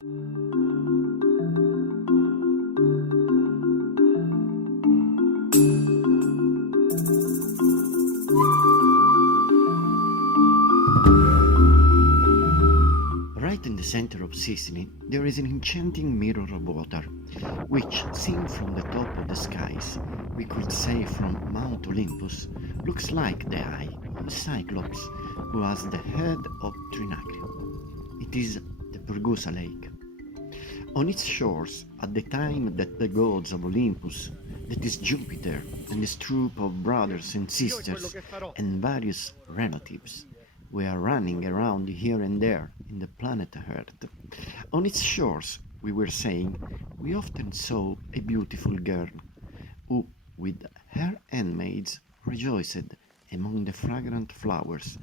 Right in the center of Sicily, there is an enchanting mirror of water, which, seen from the top of the skies, we could say from Mount Olympus, looks like the eye of a Cyclops who has the head of Trinacria. It is the Pergusa Lake. On its shores, at the time that the gods of Olympus, that is Jupiter and his troop of brothers and sisters and various relatives, were running around here and there in the planet Earth. On its shores, we were saying, we often saw a beautiful girl who, with her handmaids, rejoiced among the fragrant flowers,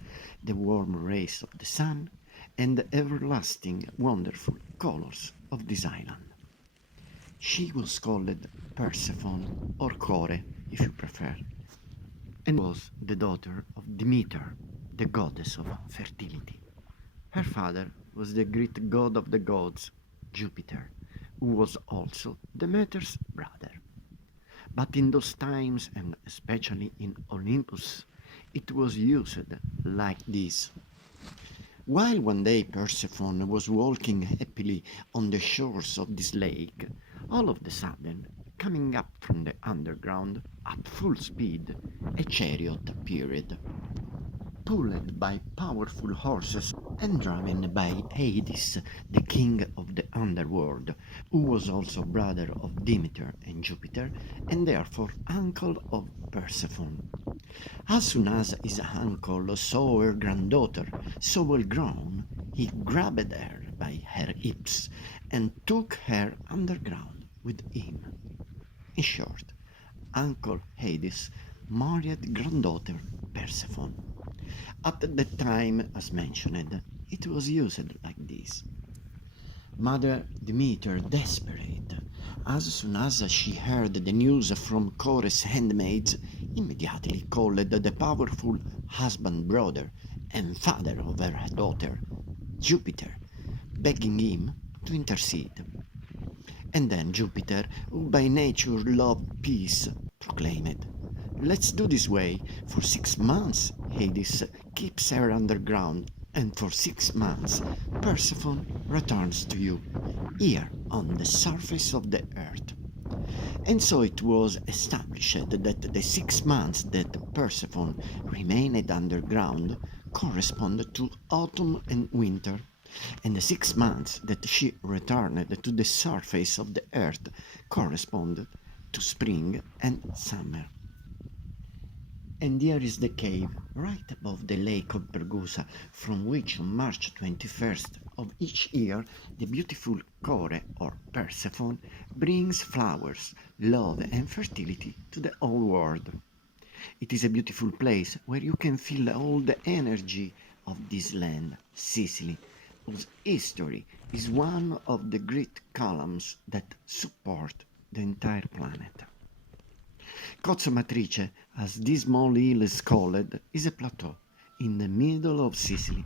the warm rays of the sun, and the everlasting wonderful colors of this island. She was called Persephone, or Core, if you prefer, and was the daughter of Demeter, the goddess of fertility. Her father was the great god of the gods, Jupiter, who was also Demeter's brother. But in those times, and especially in Olympus, it was used like this. While one day Persephone was walking happily on the shores of this lake, all of a sudden, coming up from the underground at full speed, a chariot appeared, pulled by powerful horses and driven by Hades, the king of the underworld, who was also brother of Demeter and Jupiter, and therefore uncle of Persephone. As soon as his uncle saw her granddaughter so well grown, he grabbed her by her hips and took her underground with him. In short, Uncle Hades married granddaughter Persephone. At the time, as mentioned, it was used like this. Mother Demeter, desperate, as soon as she heard the news from Core's handmaids, immediately called the powerful husband brother and father of her daughter, Jupiter, begging him to intercede. And then Jupiter, who by nature loved peace, proclaimed, "Let's do this way. For 6 months Hades keeps her underground, and for 6 months Persephone returns to you, here on the surface of the earth." And so it was established that the 6 months that Persephone remained underground corresponded to autumn and winter, and the 6 months that she returned to the surface of the earth corresponded to spring and summer. And here is the cave, right above the lake of Pergusa, from which on March 21st of each year the beautiful Core, or Persephone, brings flowers, love and fertility to the whole world. It is a beautiful place where you can feel all the energy of this land, Sicily, whose history is one of the great columns that support the entire planet. Cozzo Matrice, as this small hill is called, is a plateau in the middle of Sicily,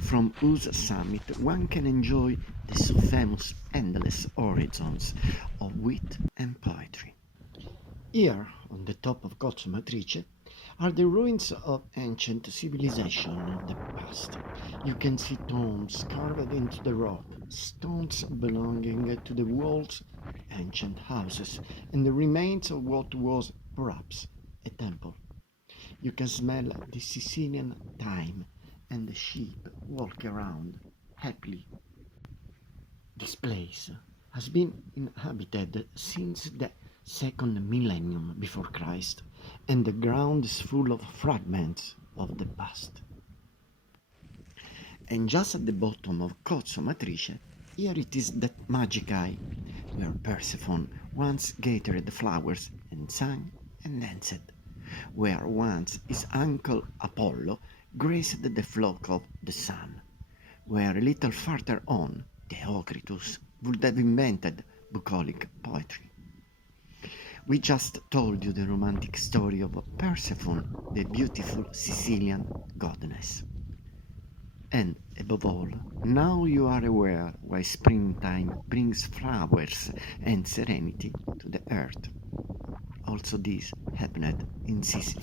from whose summit one can enjoy the so famous endless horizons of wit and poetry. Here, on the top of Cozzo Matrice, are the ruins of ancient civilization of the past. You can see tombs carved into the rock, stones belonging to the walls of ancient houses, and the remains of what was, perhaps, a temple. You can smell the Sicilian thyme, and the sheep walk around happily. This place has been inhabited since the second millennium before Christ, and the ground is full of fragments of the past. And just at the bottom of Cozzo Matrice, here it is that magic eye, where Persephone once gathered flowers and sang and danced, where once his uncle Apollo graced the flock of the sun, where a little farther on Theocritus would have invented bucolic poetry. We just told you the romantic story of Persephone, the beautiful Sicilian goddess. And a Above all, now you are aware why springtime brings flowers and serenity to the earth. Also, this happened in Sicily.